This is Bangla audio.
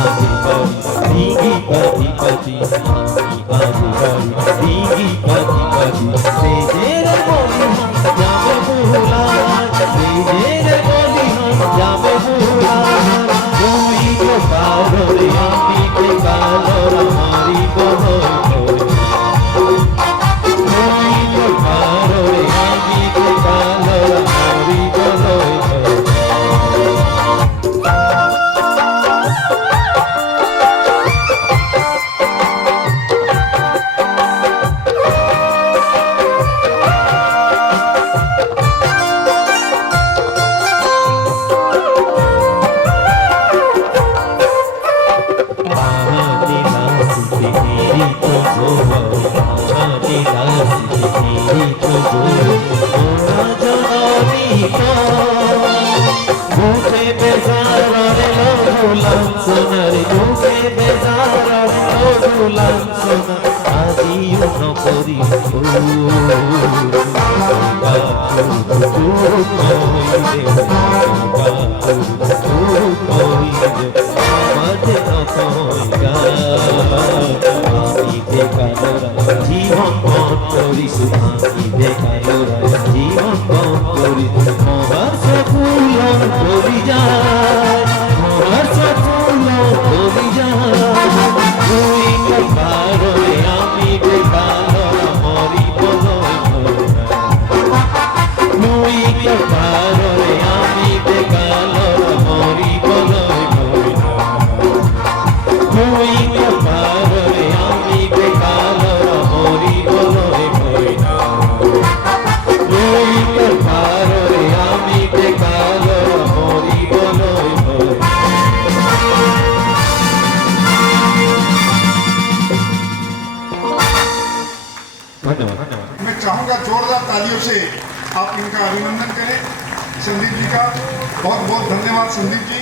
अधिपति अधिपति तेजेर बोली हम जामे बुलाए तेजेर बोली हम जामे बुलाए कोई तो कालो रे आमी के कालो हमारी बोलो कोई तो कालो रे आमी के कालो हमारी बोलो सोनारे मुखे बेजारा लोडुलाम सोना आदियो न करी জীবন বন করিস আমি দেখালোরা জীবন বন করিস মহার সকুল করি যায় মহার সকুল করি যায় তুই পারো আমি দেখালো মরি বলই তুই পারো আমি দেখালো মরি বলই তুই পারো আমি দেখালো মরি বলই তুই পারো আমি দেখালো মরি বলই धन्यवाद। मैं चाहूंगा जोरदार तालियों से आप इनका अभिनंदन करें। संदीप जी का बहुत बहुत धन्यवाद। संदीप जी